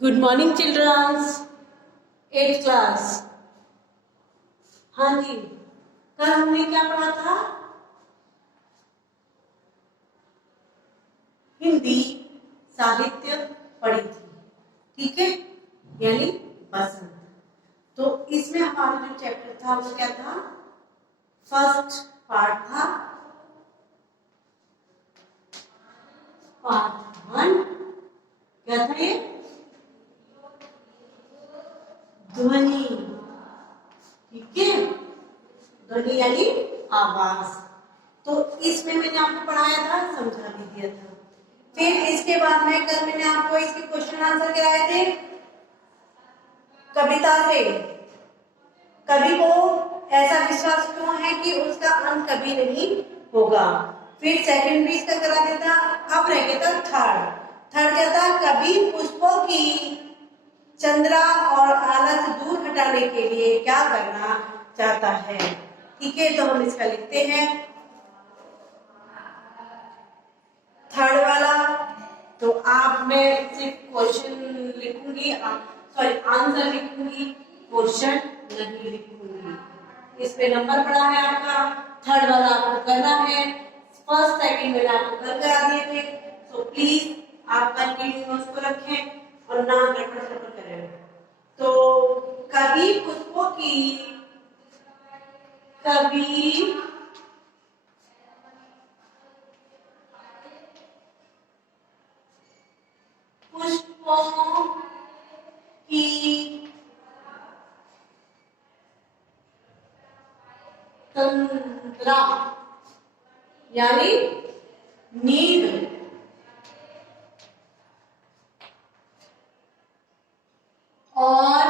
Good morning children's. 8th class. हाँ जी, कल हमने क्या पढ़ा था? हिंदी साहित्य पढ़ी थी, ठीक है, यानी बसंत। तो इसमें हमारा जो चैप्टर था वो क्या था? फर्स्ट पार्ट था, पार्ट 1। क्या था ये? ध्वनि, ठीक है, ध्वनि यानी आवाज। तो इसमें मैंने आपको पढ़ाया था, समझा भी दिया था। फिर इसके बाद में कल मैंने आपको इसके क्वेश्चन आंसर कराए थे कविता से। कवि को ऐसा विश्वास क्यों है कि उसका अंत कभी नहीं होगा। फिर सेकंड भी इसका करा देता। अब रह गया था थर्ड। थर्ड क्या था? कवि पुष्पों की चंद्रा और आलस दूर हटाने के लिए क्या करना चाहता है। ठीक है, तो हम इसका लिखते हैं थर्ड वाला। तो आप, मैं सिर्फ क्वेश्चन लिखूंगी, सॉरी आंसर लिखूंगी, क्वेश्चन नहीं लिखूंगी। इस पे नंबर पड़ा है आपका। थर्ड वाला आपको करना है। फर्स्ट सेकंड मैंने आपको कल करा दिए थे। सो प्लीज आप कंटिन्यू उसको रखें और ना गड़बड़ करें। तो कवि पुष्पों की, कवि पुष्पों की तंद्रा यानी नींद और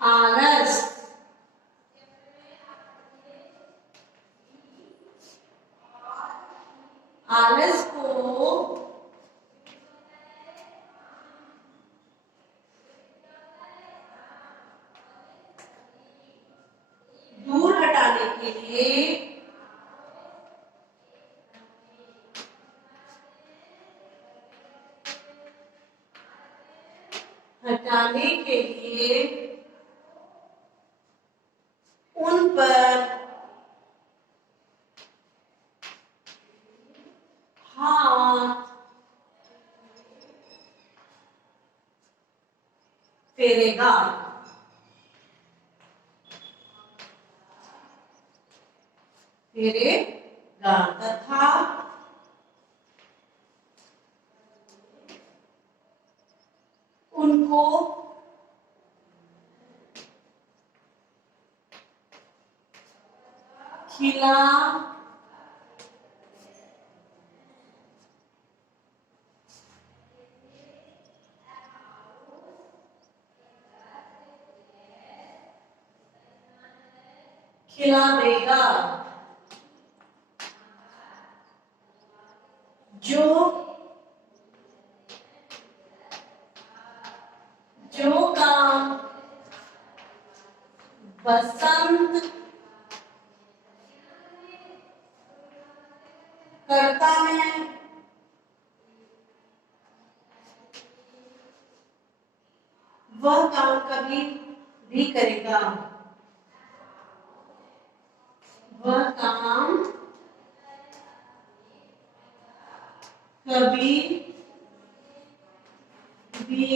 आलस आलस को दूर हटाने के लिए उन पर हाथ फेरेगा। फेरेगा तथा उनको खिला खिला देगा। जो जो काम बसंत करता है वह काम कभी भी करेगा। वह काम कभी भी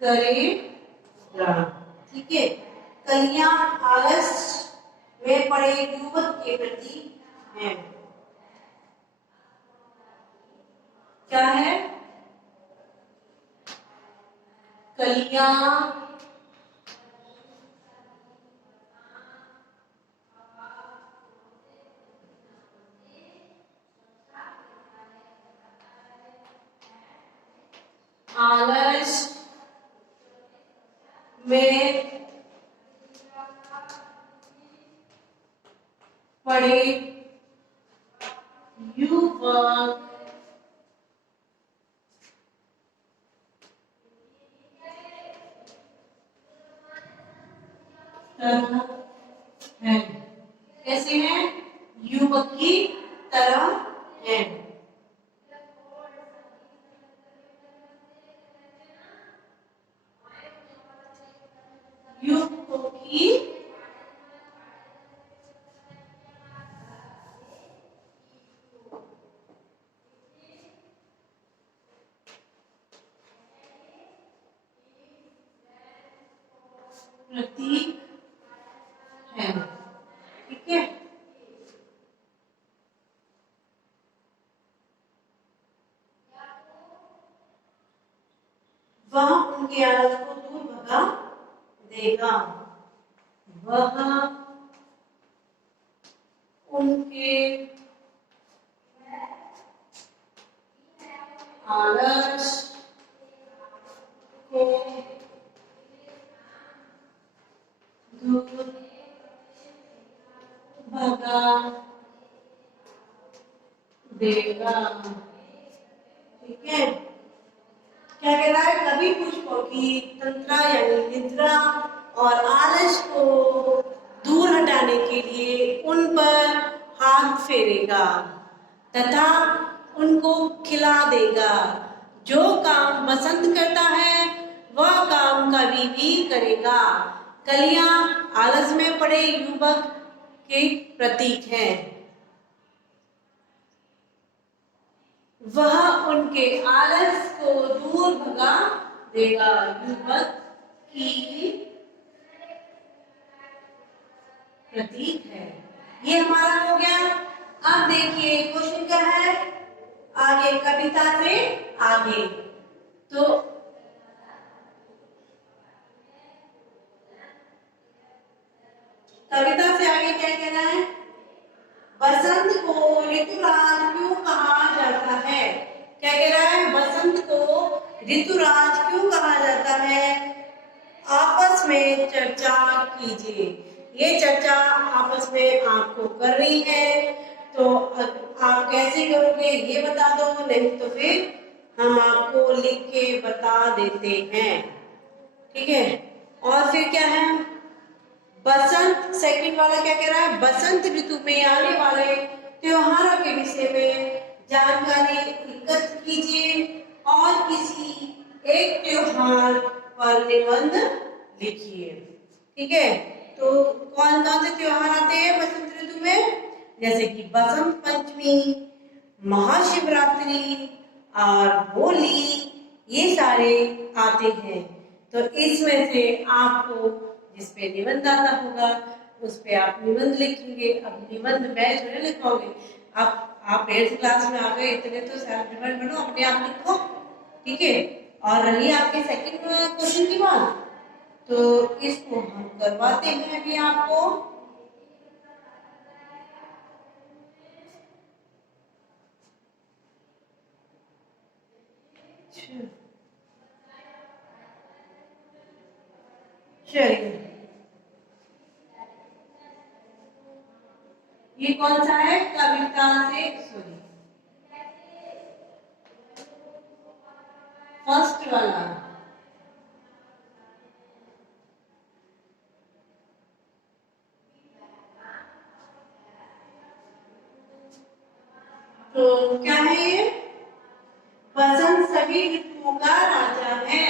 करेगा। ठीक है, कलियां आलस में पड़े युवक के प्रति हैं। क्या है? कलियां आलस में पड़े युवक है। कैसे हैं? युवक की तरह है। युवकों की प्रतीक है। ठीक है, वह उनके आलस को दूर भगा देगा। वह उनके आलस को दूर भगा देगा। ठीक है, क्या कह रहा है, कवि पुष्पों की तंत्रा यानी निद्रा और आलस को दूर हटाने के लिए उन पर हाथ फेरेगा तथा उनको खिला देगा। जो काम बसंत करता है वह काम कवि भी करेगा। कलियां आलस में पड़े युवक के प्रतीक हैं। वह उनके आलस को दूर भगा देगा। युवक की प्रतीक है। ये हमारा हो गया। अब देखिए क्वेश्चन क्या है आगे, कविता से आगे। तो कविता से आगे क्या कहना है, बसंत को ऋतुराज क्यों कहा जाता है। क्या कह रहा है, बसंत को ऋतुराज क्यों कहा जाता है, आपस में चर्चा कीजिए। ये चर्चा आपस में आपको करनी है, तो आप कैसे करोगे ये बता दो, नहीं तो फिर हम आपको लिख के बता देते हैं। ठीक है, और फिर क्या है, बसंत सेकंड वाला क्या कह रहा है, बसंत ऋतु में आने वाले त्योहारों के विषय में जानकारी एकत्र कीजिए और किसी एक त्योहार पर निबंध लिखिए। ठीक है, तो कौन कौन से त्योहार आते हैं बसंत ऋतु में, जैसे कि बसंत पंचमी, महाशिवरात्रि और होली, ये सारे आते हैं। तो इसमें से आपको जिस पे निबंध आता होगा उस पे आप निबंध लिखेंगे। अब निबंध मैं थोड़े लिखवाऊंगी, आप 8th क्लास में आ गए, इतने तो सेल्फ डिपेंड बनो, अपने आप लिखो। ठीक है, और रही आपके सेकंड क्वेश्चन की बात, तो इसको हम करवाते हैं अभी आपको। चलिए, ये कौन सा है, कविता से, सॉरी फर्स्ट वाला। तो क्या है ये, बसंत सभी ऋतुओं का राजा है।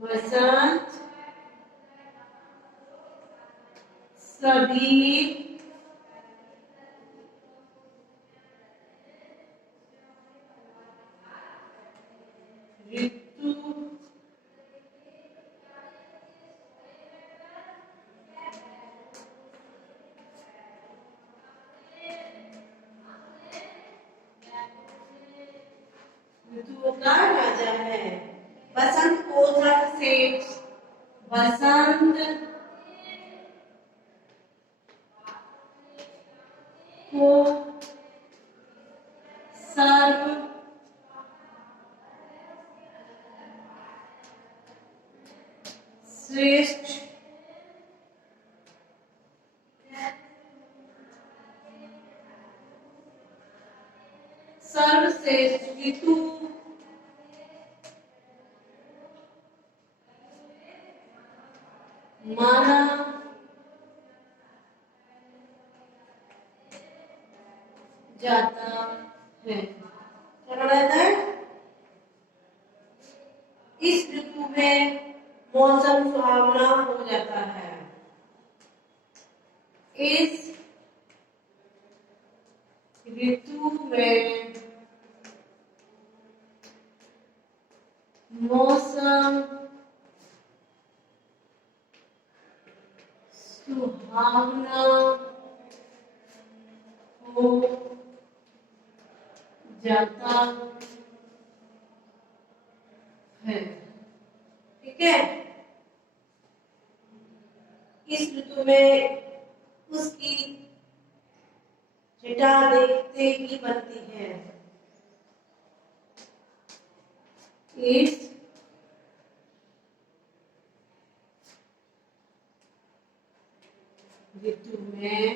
बसंत सभी ऋतु ऋतुओं का राजा है। बसंत को सर्व से, बसंत को सर्व श्रेष्ठ सर्वश्रेष्ठ ऋतु माना जाता है। क्या रहता है? इस ऋतु में मौसम सुहावना हो जाता है। इस ऋतु में मौसम सुहावना हो जाता है। ठीक है, इस ऋतु में उसकी छटा देखते ही बनती है। इस ऋतु में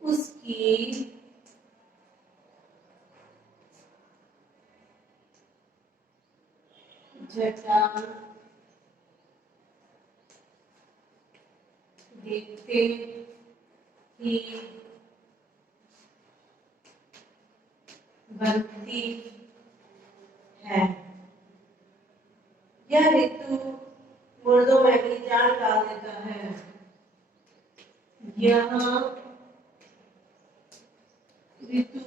उसकी जटा देखते ही बनती है। यह ऋतु मुर्दों में भी जान डाल देता है। यह ऋतु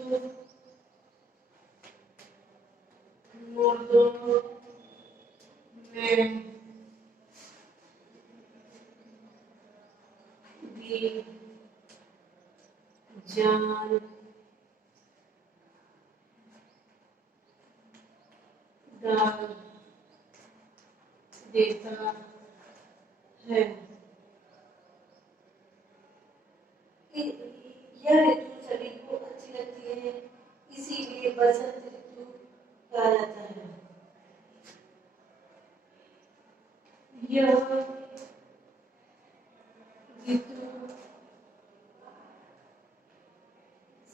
मुर्दों में भी जान डाल देता है। यह ऋतु सभी को अच्छी लगती है, इसीलिए बसंत ऋतु कहा जाता है। यह ऋतु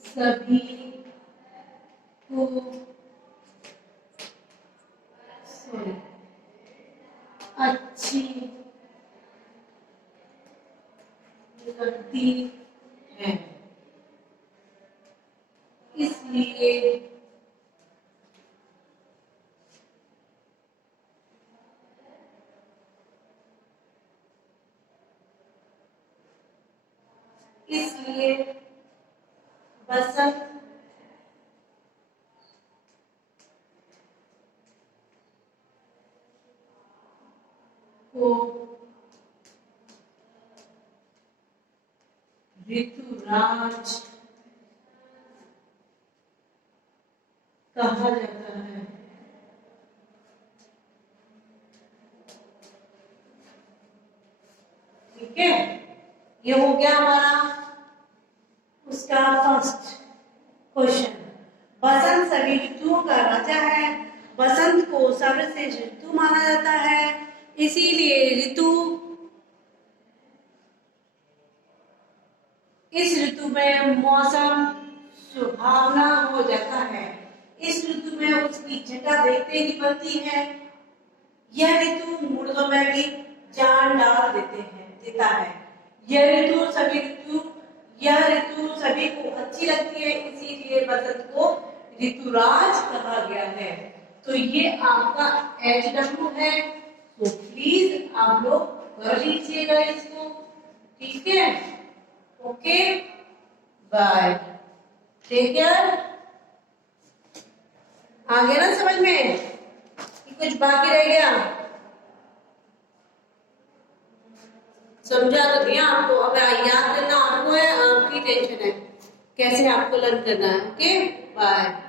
सभी को अच्छी लगती है, इसलिए बसंत को ऋतुराज कहा जाता है। ठीक है, ये हो गया हमारा उसका फर्स्ट क्वेश्चन। बसंत सभी ऋतुओं का राजा है। बसंत को सर्वश्रेष्ठ ऋतु माना जाता है, इसीलिए इस ऋतु में मौसम सुहावना हो जाता है। इस ऋतु में उसकी छटा देखते ही बनती है। यह ऋतु मुर्दों में भी जान डाल देता है। यह ऋतु सभी को अच्छी लगती है, इसीलिए बसंत को ऋतुराज कहा गया है। तो ये आपका HW है, तो प्लीज आप लोग कर लीजिएगा इसको। ठीक है, ओके, बाय, टेक केयर। आ गया ना समझ में कि कुछ बाकी रह गया? समझा तो दिया आपको, अब याद करना आपको है, आपकी टेंशन है कैसे आपको लर्न करना है। Okay, bye.